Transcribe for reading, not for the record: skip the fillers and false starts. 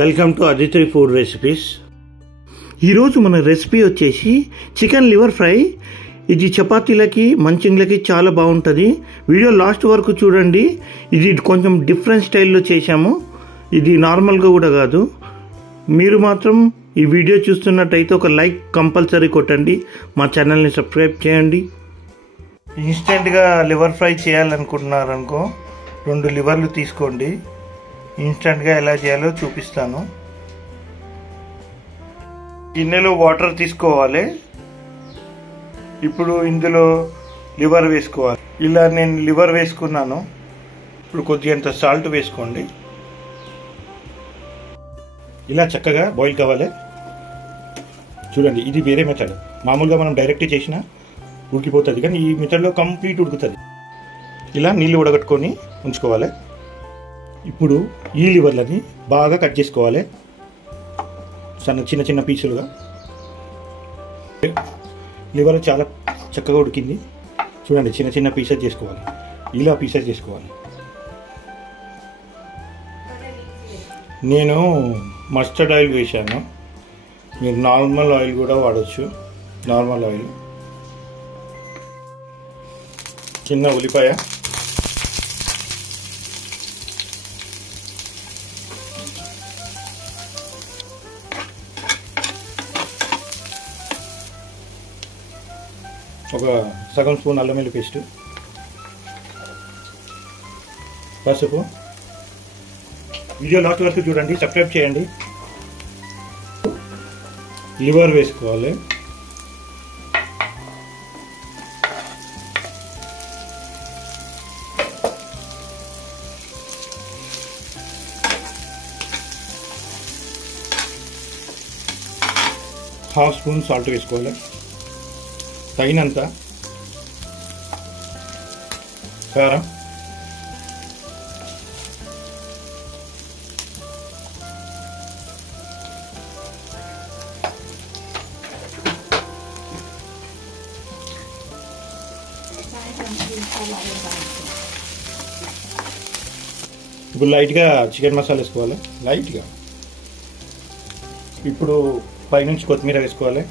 Welcome to Aditi food recipes. ఈరోజు మన recipe వచ్చేసి చికెన్ లివర్ ఫ్రై. ఇది చపాతీలకి మంచింగ్లకి చాలా బాగుంటుంది. వీడియో లాస్ట్ వరకు చూడండి. ఇది కొంచెం డిఫరెంట్ స్టైల్లో చేశాము. ఇది నార్మల్గా కూడా కాదు. మీరు మాత్రం ఈ వీడియో చూస్తున్నట్టయితే ఒక లైక్ కంపల్సరీ కొట్టండి. మా ఛానల్ని సబ్స్క్రైబ్ చేయండి. ఇన్స్టెంట్గా లివర్ ఫ్రై చేయాలనుకుంటున్నారనుకో 2 లివర్లు తీసుకోండి. ఇన్స్టెంట్గా ఎలా చేయాలో చూపిస్తాను. గిన్నెలో వాటర్ తీసుకోవాలి. ఇప్పుడు ఇందులో లివర్ వేసుకోవాలి. ఇలా నేను లివర్ వేసుకున్నాను. ఇప్పుడు కొద్దిగంత సాల్ట్ వేసుకోండి. ఇలా చక్కగా బాయిల్ కావాలి. చూడండి, ఇది వేరే మెథడ్. మామూలుగా మనం డైరెక్ట్ చేసినా ఉడికిపోతుంది, కానీ ఈ మెథడ్లో కంప్లీట్ ఉడుకుతుంది. ఇలా నీళ్ళు ఉడగట్టుకొని ఉంచుకోవాలి. ఇప్పుడు ఈ లివర్లని బాగా కట్ చేసుకోవాలి, చిన్న చిన్న పీసులుగా. లివర్ చాలా చక్కగా ఉడికింది. చూడండి, చిన్న చిన్న పీసెస్ చేసుకోవాలి. ఇలా పీసెస్ చేసుకోవాలి. నేను మస్టర్డ్ ఆయిల్ వేసాను. మీరు నార్మల్ ఆయిల్ కూడా వాడచ్చు. Normal oil. చిన్న ఉల్లిపాయ, ఒక సగం స్పూన్ అల్లం వెల్లుల్లి పేస్ట్, పసుపు. వీడియో లాస్ట్ వరకు చూడండి, సబ్స్క్రైబ్ చేయండి. లివర్ వేసుకోవాలి. ½ స్పూన్ సాల్ట్ వేసుకోవాలి. తగినంత కారం, ఇప్పుడు లైట్గా చికెన్ మసాలా వేసుకోవాలి. లైట్గా. ఇప్పుడు పైనుంచి కొత్తిమీర వేసుకోవాలి.